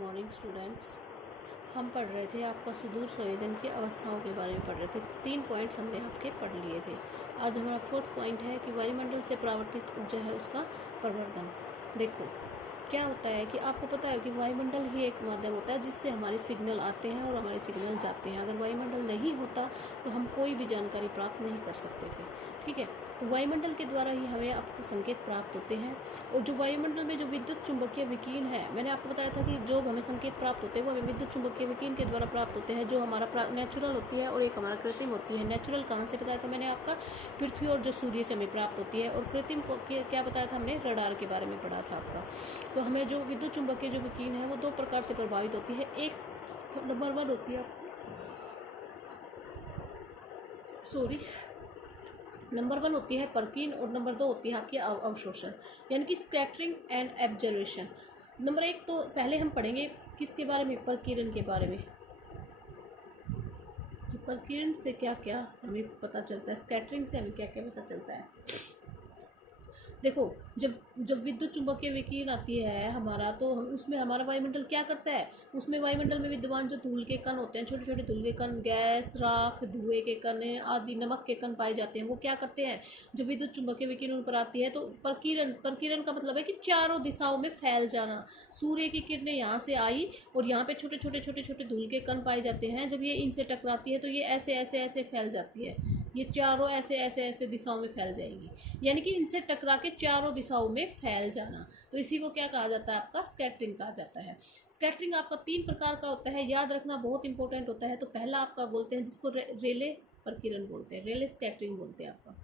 Morning students. हम पढ़ रहे थे आपका सुदूर संवेदन की अवस्थाओं के बारे में पढ़ रहे थे। 3 पॉइंट्स हमने आपके पढ़ लिए थे। आज हमारा 4th पॉइंट है कि वायुमंडल से परावर्तित ऊर्जा है उसका प्रवर्धन। देखो क्या होता है कि आपको पता है कि वायुमंडल ही एक माध्यम होता है जिससे हमारे सिग्नल आते हैं और हमारे सिग्नल जाते हैं। अगर वायुमंडल नहीं होता तो हम कोई भी जानकारी प्राप्त नहीं कर सकते थे। ठीक है, तो वायुमंडल के द्वारा ही हमें आपके संकेत प्राप्त होते हैं। और जो वायुमंडल में जो विद्युत चुंबकीय विकिरण है, मैंने आपको बताया था कि जो हमें संकेत प्राप्त होते हैं वो हमें विद्युत चुंबकीय विकिरण के द्वारा प्राप्त होते हैं, जो हमारा नेचुरल होती है और एक हमारा कृत्रिम होती है। नेचुरल कहाँ से बताया था मैंने आपका, पृथ्वी और जो सूर्य से हमें प्राप्त होती है। और कृत्रिम को क्या बताया था हमने, रडार के बारे में पढ़ा था आपका। तो हमें जो विद्युत चुंबकीय जो विकिरण है वो 2 प्रकार से प्रभावित होती है। एक नंबर 1 होती है नंबर 1 होती है परकीन और नंबर 2 होती है आपकी अवशोषण, यानी कि स्कैटरिंग एंड एब्जर्वेशन। नंबर 1 तो पहले हम पढ़ेंगे किसके बारे में, परकीरण के बारे में। कि परकीरण से क्या क्या हमें पता चलता है, स्कैटरिंग से हमें क्या क्या पता चलता है। देखो जब जब विद्युत चुंबकीय विकिरण आती है हमारा, तो उसमें हमारा वायुमंडल क्या करता है, उसमें वायुमंडल में विद्यमान जो धूल के कण होते हैं, छोटे छोटे धूल के कण, गैस, राख, धुएं के कण आदि, नमक के कण पाए जाते हैं। वो क्या करते हैं, जब विद्युत चुंबकीय विकिरण उन पर आती है तो परकीरण का मतलब है कि चारों दिशाओं में फैल जाना। सूर्य की किरणें यहाँ से आई और यहाँ पे छोटे छोटे छोटे छोटे धूल के कण पाए जाते हैं। जब ये इनसे टकराती है तो ये ऐसे ऐसे ऐसे फैल जाती है, ये चारों ऐसे ऐसे ऐसे दिशाओं में फैल जाएंगी, यानी कि इनसे टकरा के चारों दिशाओं में फैल जाना। तो इसी को क्या कहा जाता है, आपका स्कैटरिंग कहा जाता है। स्कैटरिंग आपका 3 प्रकार का होता है, याद रखना बहुत इंपॉर्टेंट होता है। तो पहला आपका बोलते हैं जिसको रेले प्रकीरण बोलते हैं, रेले स्कैटरिंग बोलते हैं आपका।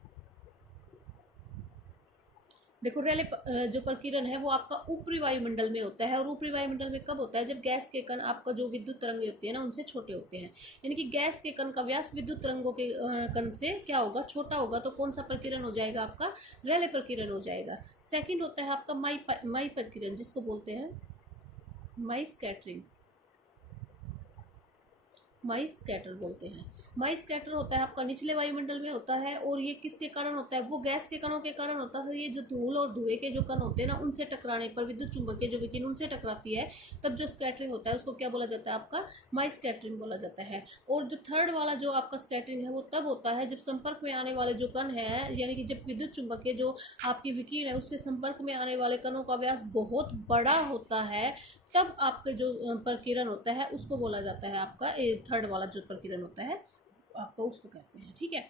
देखो रेले जो प्रकीरण है वो आपका ऊपरी वायुमंडल में होता है। और ऊपरी वायुमंडल में कब होता है, जब गैस के कण आपका जो विद्युत तरंगे होती है ना उनसे छोटे होते हैं, यानी कि गैस के कण का व्यास विद्युत तरंगों के कण से क्या होगा, छोटा होगा। तो कौन सा प्रकीरण हो जाएगा, आपका रेले प्रकीरण हो जाएगा। सेकंड होता है आपका माई प्रकीरण, जिसको बोलते हैं माई स्कैटरिंग, माई स्कैटर बोलते हैं। माई स्कैटर होता है आपका निचले वायुमंडल में होता है। और ये किसके कारण होता है, वो गैस के कणों के कारण होता है। ये जो धूल और धुएं के जो कण होते हैं ना, उनसे टकराने पर विद्युत चुंबकीय जो विकिरण उनसे टकराती है, तब जो स्कैटरिंग होता है उसको क्या बोला जाता है, आपका माई स्कैटरिंग बोला जाता है। और जो थर्ड वाला जो आपका स्कैटरिंग है वो तब होता है जब संपर्क में आने वाले जो कण है, यानी कि जब विद्युत चुंबकीय जो आपकी विकिरण है उसके संपर्क में आने वाले कणों का व्यास बहुत बड़ा होता है, तब आपका जो प्रकीरण होता है उसको बोला जाता है, आपका थर्ड वाला जो प्रकीरण होता है आपका उसको कहते हैं। ठीक है,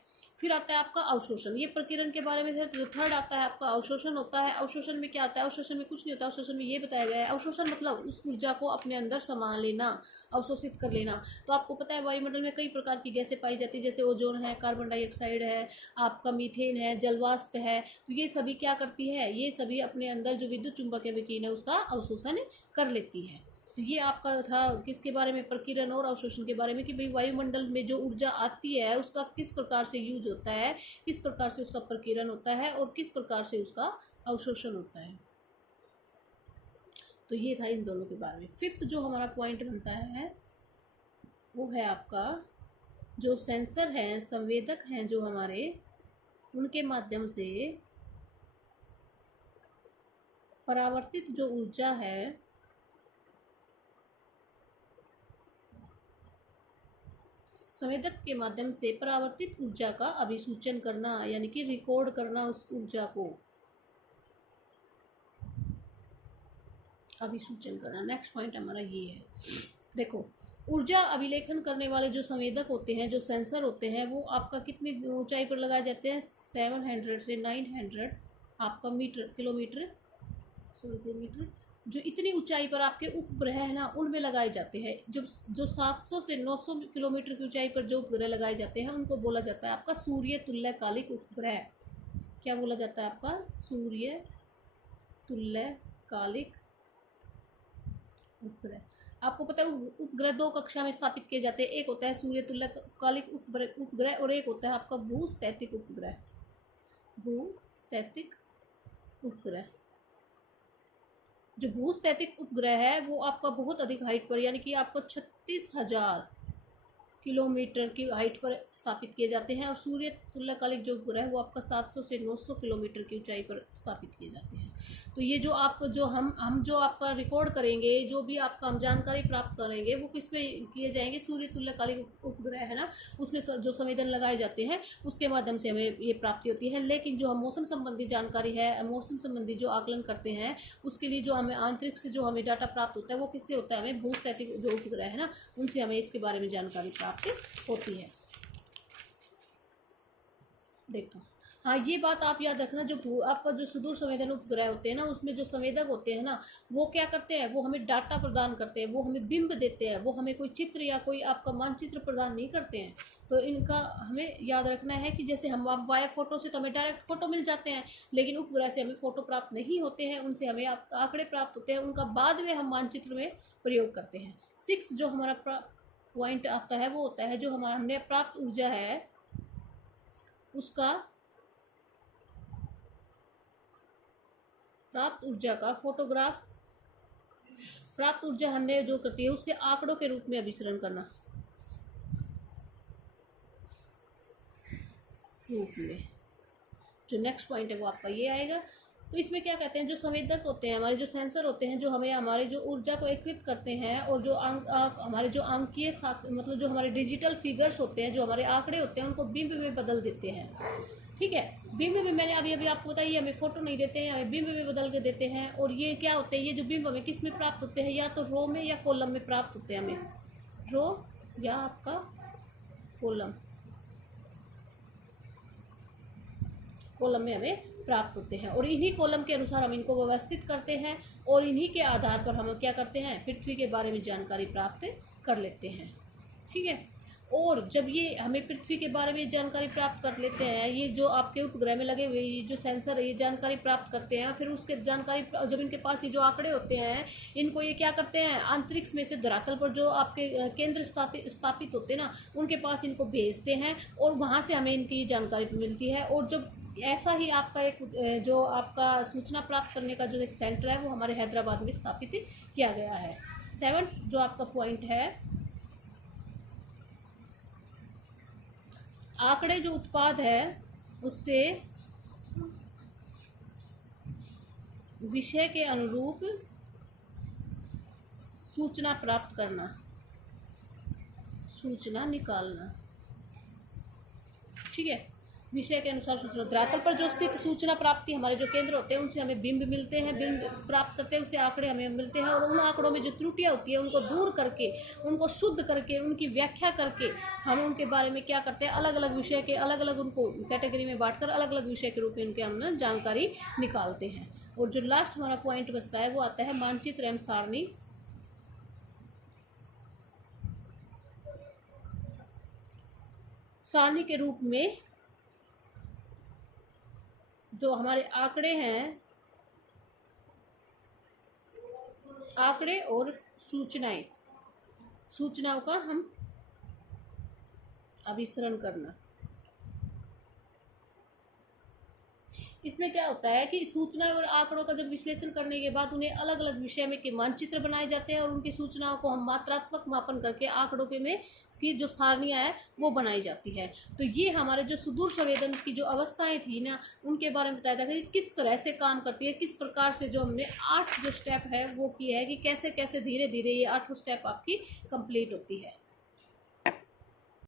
फिर आता है आपका अवशोषण। ये प्रकीरण के बारे में है। तो थर्ड आता है आपका अवशोषण होता है। अवशोषण में क्या आता है, अवशोषण में कुछ नहीं होता। अवशोषण में ये बताया गया है, अवशोषण मतलब उस ऊर्जा को अपने अंदर समा लेना, अवशोषित कर लेना। तो आपको पता है वायुमंडल में कई प्रकार की गैसें पाई जाती है, जैसे ओजोन है, कार्बन डाइऑक्साइड है, आपका मीथेन है, जलवाष्प है। तो ये सभी क्या करती है, ये सभी अपने अंदर जो विद्युत चुंबकीय विकिरण है उसका अवशोषण कर लेती है। तो ये आपका था किसके बारे में, प्रकीरण और अवशोषण के बारे में, कि भाई वायुमंडल में जो ऊर्जा आती है उसका किस प्रकार से यूज होता है, किस प्रकार से उसका प्रकीरण होता है और किस प्रकार से उसका अवशोषण होता है। तो ये था इन दोनों के बारे में। 5th जो हमारा पॉइंट बनता है वो है आपका जो सेंसर हैं, संवेदक हैं जो हमारे, उनके माध्यम से परावर्तित जो ऊर्जा है संवेदक के माध्यम से परावर्तित ऊर्जा का अभिसूचन करना, यानी कि रिकॉर्ड करना उस ऊर्जा को, अभिसूचन करना। नेक्स्ट पॉइंट हमारा ये है। देखो ऊर्जा अभिलेखन करने वाले जो संवेदक होते हैं, जो सेंसर होते हैं, वो आपका कितनी ऊंचाई पर लगाए जाते हैं, 700 से 900 आपका किलोमीटर जो इतनी ऊंचाई पर आपके उपग्रह है ना उनमें लगाए जाते हैं। जो 700 से 900 किलोमीटर की ऊंचाई पर जो उपग्रह लगाए जाते हैं उनको बोला जाता है आपका सूर्य तुल्यकालिक उपग्रह। क्या बोला जाता है, आपका सूर्य तुल्यकालिक उपग्रह। आपको पता है उपग्रह 2 कक्षा में स्थापित किए जाते हैं। एक होता है सूर्य तुल्यकालिक उपग्रह और एक होता है आपका भूस्थैतिक उपग्रह। भूस्थैतिक उपग्रह, जो भूस्थैतिक उपग्रह है वो आपका बहुत अधिक हाइट पर, यानी कि आपको 36,000 किलोमीटर की हाइट पर स्थापित किए जाते हैं और सूर्य तुल्यकालिक जो उपग्रह है वो आपका 700 से 900 किलोमीटर की ऊंचाई पर स्थापित किए जाते हैं। तो ये जो आप जो हम जो आपका रिकॉर्ड करेंगे, जो भी आपका हम जानकारी प्राप्त करेंगे वो किस में किए जाएंगे, सूर्य तुल्यकालिक उपग्रह है ना, उसमें जो संवेदन लगाए जाते हैं उसके माध्यम से हमें ये प्राप्ति होती है। लेकिन जो हम मौसम संबंधी जानकारी है, मौसम संबंधी जो आकलन करते हैं, उसके लिए जो हमें आंतरिक से जो हमें डाटा प्राप्त होता है वो किससे होता है, हमें भूस्थैतिक जो उपग्रह है ना उनसे हमें इसके बारे में जानकारी प्राप्त होती है। देखो हाँ, ये बात आप याद रखना, जो आपका जो सुदूर संवेदन उपग्रह होते हैं ना, उसमें जो संवेदक होते हैं ना, वो क्या करते हैं, वो हमें डाटा प्रदान करते हैं, वो हमें बिंब देते हैं, वो हमें कोई चित्र या कोई आपका मानचित्र प्रदान नहीं करते हैं। तो इनका हमें याद रखना है कि जैसे हम वाया फोटो से तो हमें डायरेक्ट फोटो मिल जाते हैं, लेकिन उपग्रह से हमें फोटो प्राप्त नहीं होते हैं, उनसे हमें आंकड़े प्राप्त होते हैं, उनका बाद में हम मानचित्र में प्रयोग करते हैं। 6 जो हमारा पॉइंट आता है वो होता है जो हमारा हमने प्राप्त ऊर्जा है उसका, प्राप्त ऊर्जा का फोटोग्राफ, प्राप्त ऊर्जा हमने जो करती है उसके आंकड़ों के रूप में अभिसरण करना, रूप में। जो नेक्स्ट पॉइंट है वो आपका ये आएगा। तो इसमें क्या कहते हैं, जो संवेदक होते हैं, हमारे जो सेंसर होते हैं, जो हमें हमारे जो ऊर्जा को एकत्रित करते हैं, और जो हमारे जो अंकीय मतलब जो हमारे डिजिटल फिगर्स होते हैं, जो हमारे आंकड़े होते हैं, उनको बिंब में बदल देते हैं। ठीक है, बिंब में मैंने अभी आपको बताया, हमें फोटो नहीं देते हैं, हमें बिंब में बदल के देते हैं। और ये क्या होते हैं, ये जो बिंब हमें किस में प्राप्त होते हैं, या तो रो में या कॉलम में प्राप्त होते हैं, हमें रो या आपका कॉलम में हमें प्राप्त होते हैं। और इन्हीं कॉलम के अनुसार हम इनको व्यवस्थित करते हैं और इन्हीं के आधार पर हम क्या करते हैं, पृथ्वी के बारे में जानकारी प्राप्त कर लेते हैं। ठीक है, और जब ये हमें पृथ्वी के बारे में जानकारी प्राप्त कर लेते हैं, ये जो आपके उपग्रह में लगे हुए ये जो सेंसर है ये जानकारी प्राप्त करते हैं, फिर उसके जानकारी जब इनके पास ये जो आंकड़े होते हैं, इनको ये क्या करते हैं, अंतरिक्ष में से धरातल पर जो आपके केंद्र स्थापित होते हैं ना, उनके पास इनको भेजते हैं और वहाँ से हमें इनकी जानकारी मिलती है। और जब ऐसा ही आपका एक जो आपका सूचना प्राप्त करने का जो एक सेंटर है वो हमारे हैदराबाद में स्थापित किया गया है। 7 जो आपका पॉइंट है, आंकड़े जो उत्पाद है उससे विषय के अनुरूप सूचना प्राप्त करना, सूचना निकालना। ठीक है, विषय के अनुसार सूचना, धरातल पर जो स्थित सूचना प्राप्ति हमारे जो केंद्र होते हैं उनसे हमें बिंब मिलते हैं, बिंब प्राप्त करते हैं, उससे आंकड़े हमें मिलते हैं। और उन आंकड़ों में जो त्रुटियां होती है उनको दूर करके, उनको शुद्ध करके, उनकी व्याख्या करके हम उनके बारे में क्या करते हैं, अलग अलग विषय के अलग अलग उनको कैटेगरी में बांटकर अलग अलग विषय के रूप में उनके हम जानकारी निकालते हैं। और जो लास्ट हमारा पॉइंट बचता है वो आता है मानचित्र एवं सारणी। सारणी के रूप में जो हमारे आंकड़े हैं, आंकड़े और सूचनाओं का हम अभिसरण करना। इसमें क्या होता है कि सूचना और आंकड़ों का जब विश्लेषण करने के बाद उन्हें अलग अलग विषय में के मानचित्र बनाए जाते हैं और उनकी सूचनाओं को हम मात्रात्मक मापन करके आंकड़ों के में की जो सारणियाँ है वो बनाई जाती है। तो ये हमारे जो सुदूर संवेदन की जो अवस्थाएं थी ना, उनके बारे में बताया था कि किस तरह से काम करती है, किस प्रकार से जो हमने 8 जो स्टेप है वो किया है कि कैसे कैसे धीरे धीरे ये 8 स्टेप आपकी कंप्लीट होती है।